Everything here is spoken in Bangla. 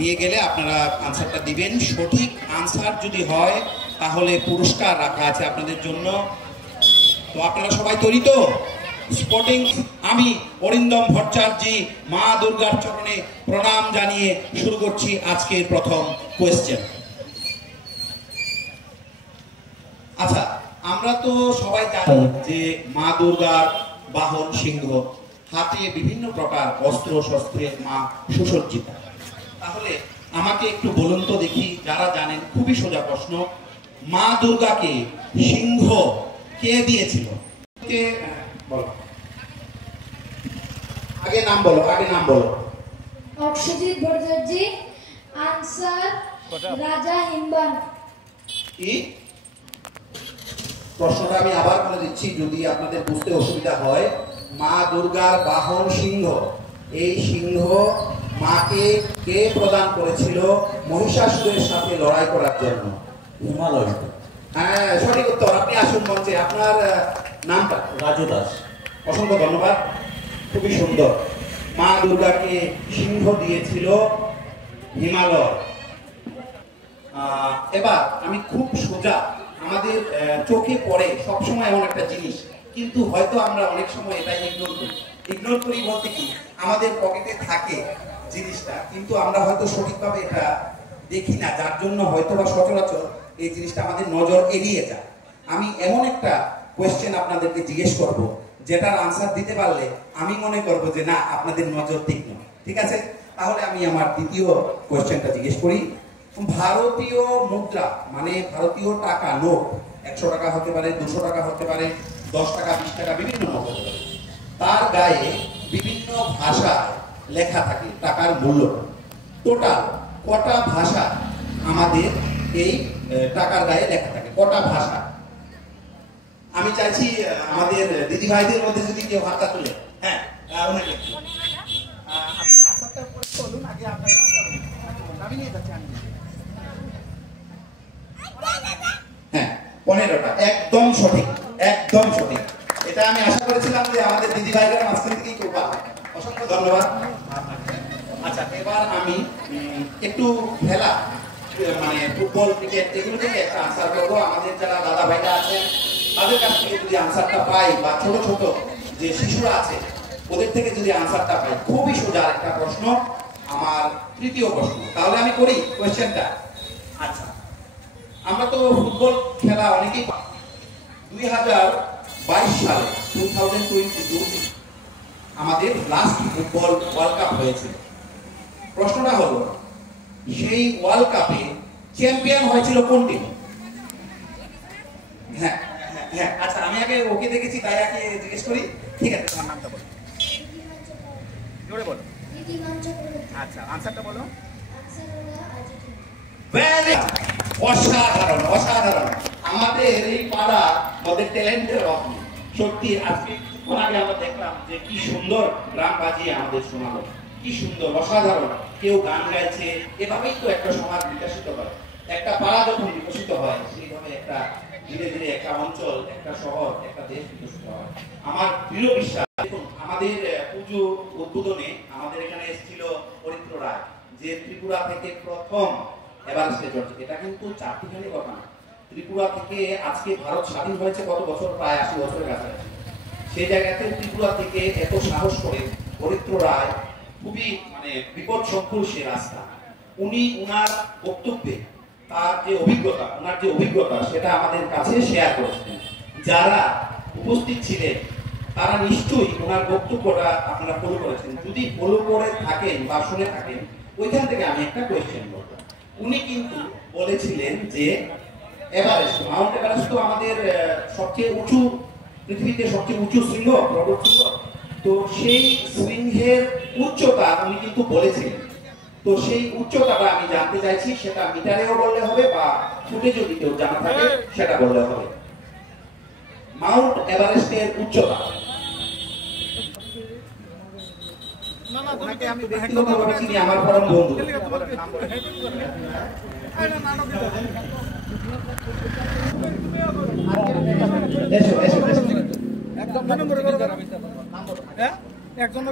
নিয়ে গেলে আপনারা আনসারটা দিবেন। সঠিক আনসার যদি হয় তাহলে পুরস্কার রাখা আছে আপনাদের জন্য। তো আপনারা সবাই তৈরি তো? স্পোর্টিং আমি অরিন্দম ভট্টাচার্য মা দুর্গার চরণে প্রণাম জানিয়ে শুরু করছি আজকের প্রথম কোয়েশ্চেন। আচ্ছা, আমরা তো সবাই জানি যে মা দুর্গার বাহন সিংহ, হাতে বিভিন্ন প্রকার অস্ত্র শস্ত্রে মা সুসজ্জিতা। তাহলে আমাকে একটু বলুন তো দেখি, যারা জানেন, খুবই সোজা প্রশ্ন, মা দুর্গাকে সিংহ কে দিয়েছিল? কে বলো, আগে নাম বলো, আগে নাম বলো। অক্ষজিৎ ভট্টাচার্য। আনসার রাজা হিমবান। কি? প্রশ্নটা আমি আবার বলে দিচ্ছি যদি আপনাদের বুঝতে অসুবিধা হয়। মা দুর্গার বাহন সিংহ, এই সিংহ মাকে কে প্রদান করেছিল মহিষাসুরের সাথে লড়াই করার জন্য? হিমালয়। হ্যাঁ, সঠিক উত্তর। আপনি আসুন মঞ্চে। আপনার নামটা? রাজু দাস। অসংখ্য ধন্যবাদ, খুবই সুন্দর। মা দুর্গাকে সিংহ দিয়েছিল হিমালয়। এবার আমি খুব সোজা, আমাদের চোখে পড়ে সবসময় এমন একটা জিনিস, কিন্তু হয়তো আমরা অনেক সময় এটাই ইগনোর করি বলতে কি, আমাদের পকেটে থাকে জিনিসটা, কিন্তু আমরা হয়তো সঠিকভাবে এটা দেখি না, যার জন্য হয়তো বা সচরাচর এই জিনিসটা আমাদের নজর এড়িয়ে যায়। আমি এমন একটা কোয়েশ্চেন আপনাদেরকে জিজ্ঞেস করব, যেটার আনসার দিতে পারলে আমি মনে করব যে না, আপনাদের নজর তীক্ষ্ণ। ঠিক আছে? তাহলে আমি আমার দ্বিতীয় কোয়েশ্চেনটা জিজ্ঞেস করি। ভারতীয় মুদ্রা মানে ভারতীয় টাকা, নোট 100 টাকা হতে পারে, 200 টাকা হতে পারে, 10 টাকা, 20 টাকা, বিভিন্ন নোট হতে পারে, তার গায়ে বিভিন্ন ভাষা লেখা থাকে টাকার মূল্য। টোটাল কটা ভাষা আমাদের এই টাকার গায়ে লেখা থাকে? কটা ভাষা? আমি চাইছি আমাদের দিদি ভাইদের মধ্যে যদি কেউ হাতটা তুলে। হ্যাঁ, ওনাকে আপনি আনসারটা বলুন আগে, আপনার নামটা বলুন। আমি নিয়ে যাচ্ছি, আমি হ্যাঁ, 15টা। একদম সঠিক, একদম সঠিক। এটা আমি আশা করেছিলাম যে আমাদের দিদি ভাইরা মাঝখান থেকেই করবা। অসংখ্য ধন্যবাদ। আচ্ছা, এবার আমি একটু খেলা মানে ফুটবল, ক্রিকেট এগুলো থেকে একটা আনসার করবো। আমাদের যারা দাদা ভাইরা আছেন তাদের কাছ থেকে যদি আনসারটা পাই, বা ছোট ছোট যে শিশুরা আছে ওদের থেকে যদি আনসারটা পাই, খুবই সোজা একটা প্রশ্ন, আমার তৃতীয় প্রশ্ন। তাহলে আমি করি কোয়েশ্চেনটা। আচ্ছা, আমরা তো ফুটবল খেলা অনেকেই 2022 সালে 2022 আমাদের লাস্ট ফুটবল ওয়ার্ল্ড কাপ হয়েছে। প্রশ্নটা হলো, সেই ওয়ার্ল্ড কাপে চ্যাম্পিয়ন হয়েছিল কোন টিম? হ্যাঁ হ্যাঁ, আচ্ছা, আমি আগে ওকে দেখেছি তাই আগে জিজ্ঞেস করি। ঠিক আছে, তোমার নামটা বলো, জোরে বলো। আচ্ছা, আনসারটা বলো। অসাধারণ, অসাধারণ। আমাদের এই পাড়া ওদের ট্যালেন্টের অভাব নেই। সত্যি আজকে কিছুক্ষণ আগে আমরা দেখলাম যে কি সুন্দর গ্রাম বাজিয়ে আমাদের শোনালো, কি সুন্দর, অসাধারণ। কেউ গান গাইছে। এভাবেই তো একটা সমাজ বিকশিত হয়। একটা পাড়া যখন বিকশিত হয়, সেইভাবে একটা ধীরে ধীরে একটা অঞ্চল, একটা শহর, একটা দেশ বিকশিত হয়। আমার দৃঢ় বিশ্বাস। দেখুন, আমাদের পুজো উদ্বোধনে আমাদের এখানে এসেছিল অরিত্র রায়, যে ত্রিপুরা থেকে প্রথম এভারেস্টে চড়ছে। এটা কিন্তু চারটিখানি কথা না। ত্রিপুরা থেকে আজকে ভারত স্বাধীন হয়েছে কত বছর? প্রায় 80 বছরের কাছাকাছি। সেই জায়গাতে ত্রিপুরা থেকে এত সাহস করে অরিত্র রায়, খুবই মানে বিপদ সংকুল সে রাস্তা, উনি উনার বক্তব্যে তার যে অভিজ্ঞতা, ওনার যে অভিজ্ঞতা সেটা আমাদের কাছে শেয়ার করেছিলেন। যারা উপস্থিত ছিলেন তারা নিশ্চয়ই ওনার বক্তব্যটা আপনারা ফলো করেছেন। যদি ফলো করে থাকেন বা শুনে থাকেন, ওইখান থেকে আমি একটা কোয়েশ্চেন করব। উনি কিন্তু বলেছিলেন যে এভারেস্ট, মাউন্ট এভারেস্ট তো আমাদের সবচেয়ে উঁচু, পৃথিবীতে সবচেয়ে উঁচু শৃঙ্গ, পর্বত শৃঙ্গ। তো সেই শৃঙ্গের উচ্চতা উনি কিন্তু বলেছিলেন। তো সেই উচ্চতাটা আমি জানতে চাইছি, সেটা মিটারেও বললে হবে বা ফুটে যদি কেউ জানা থাকে সেটা বললে হবে। মাউন্ট এভারেস্টের উচ্চতা। আমি ব্যক্তিগতভাবে চিনি, আমার পরম বন্ধু। একদম